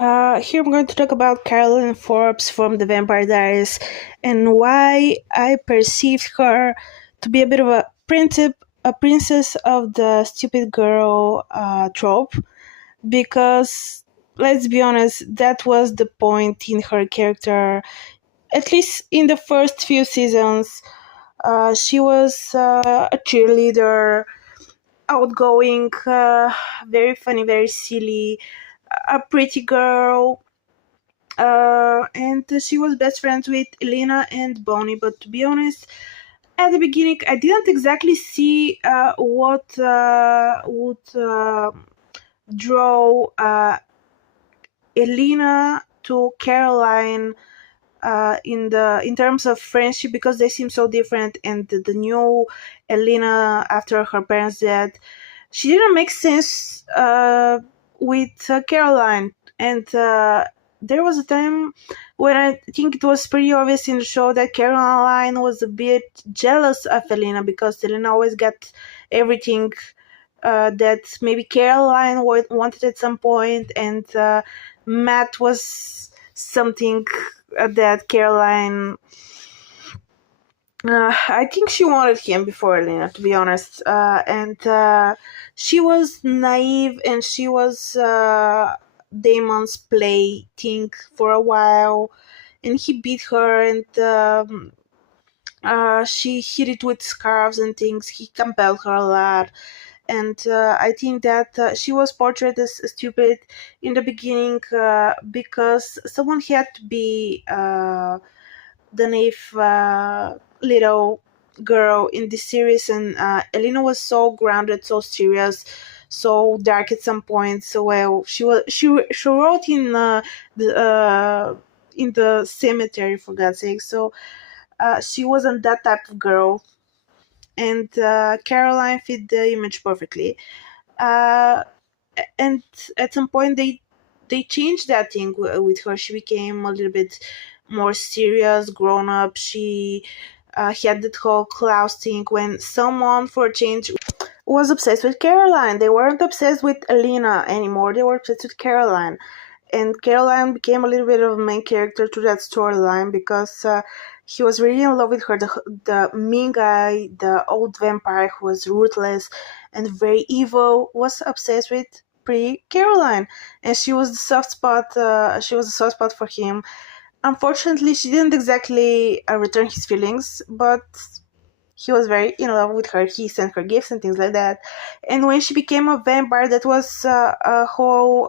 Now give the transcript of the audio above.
Here I'm going to talk about Caroline Forbes from The Vampire Diaries and why I perceived her to be a bit of a princess of the stupid girl trope. Because let's be honest, that was the point in her character. At least in the first few seasons, she was a cheerleader, outgoing, very funny, very silly, a pretty girl, and she was best friends with Elena and Bonnie. But to be honest, at the beginning, I didn't exactly see what would draw Elena to Caroline in terms of friendship, because they seem so different. And the new Elena after her parents' death, she didn't make sense with Caroline. And there was a time when I think it was pretty obvious in the show that Caroline was a bit jealous of Elena, because Elena always got everything that maybe Caroline wanted at some point, and Matt was something that Caroline. I think she wanted him before Elena, to be honest. And she was naive, and she was Damon's plaything for a while, and he beat her, and she hit it with scarves and things. He compelled her a lot. And I think that she was portrayed as stupid in the beginning, because someone had to be the naive little girl in this series. And Elena was so grounded, so serious, so dark at some points. So well, she wrote in the cemetery, for God's sake. So she wasn't that type of girl, and Caroline fit the image perfectly. Uh, and at some point they changed that thing with her. She became a little bit more serious, grown up. She had that whole Klaus thing, when someone for a change was obsessed with Caroline. They weren't obsessed with Alina anymore. They were obsessed with Caroline. And Caroline became a little bit of a main character to that storyline, because he was really in love with her. The mean guy, the old vampire who was ruthless and very evil, was obsessed with pretty Caroline, and she was the soft spot. She was a soft spot for him. Unfortunately, she didn't exactly return his feelings, but he was very in love with her. He sent her gifts and things like that. And when she became a vampire, that was a whole